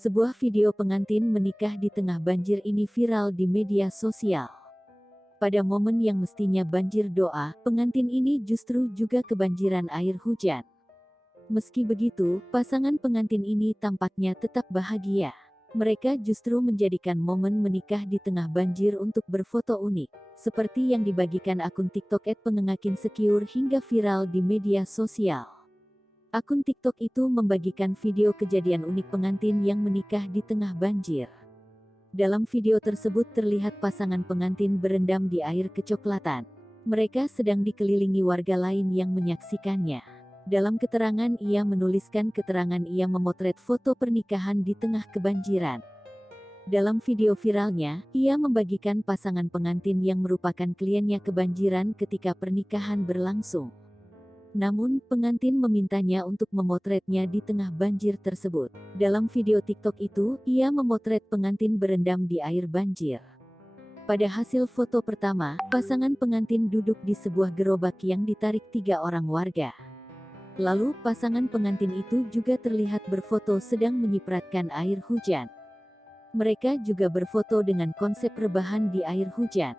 Sebuah video pengantin menikah di tengah banjir ini viral di media sosial. Pada momen yang mestinya banjir doa, pengantin ini justru juga kebanjiran air hujan. Meski begitu, pasangan pengantin ini tampaknya tetap bahagia. Mereka justru menjadikan momen menikah di tengah banjir untuk berfoto unik, seperti yang dibagikan akun TikTok @pengengakinsecure hingga viral di media sosial. Akun TikTok itu membagikan video kejadian unik pengantin yang menikah di tengah banjir. Dalam video tersebut terlihat pasangan pengantin berendam di air kecoklatan. Mereka sedang dikelilingi warga lain yang menyaksikannya. Dalam keterangan ia menuliskan keterangan ia memotret foto pernikahan di tengah kebanjiran. Dalam video viralnya, ia membagikan pasangan pengantin yang merupakan kliennya kebanjiran ketika pernikahan berlangsung. Namun, pengantin memintanya untuk memotretnya di tengah banjir tersebut. Dalam video TikTok itu, ia memotret pengantin berendam di air banjir. Pada hasil foto pertama, pasangan pengantin duduk di sebuah gerobak yang ditarik 3 orang warga. Lalu, pasangan pengantin itu juga terlihat berfoto sedang menyipratkan air hujan. Mereka juga berfoto dengan konsep rebahan di air hujan.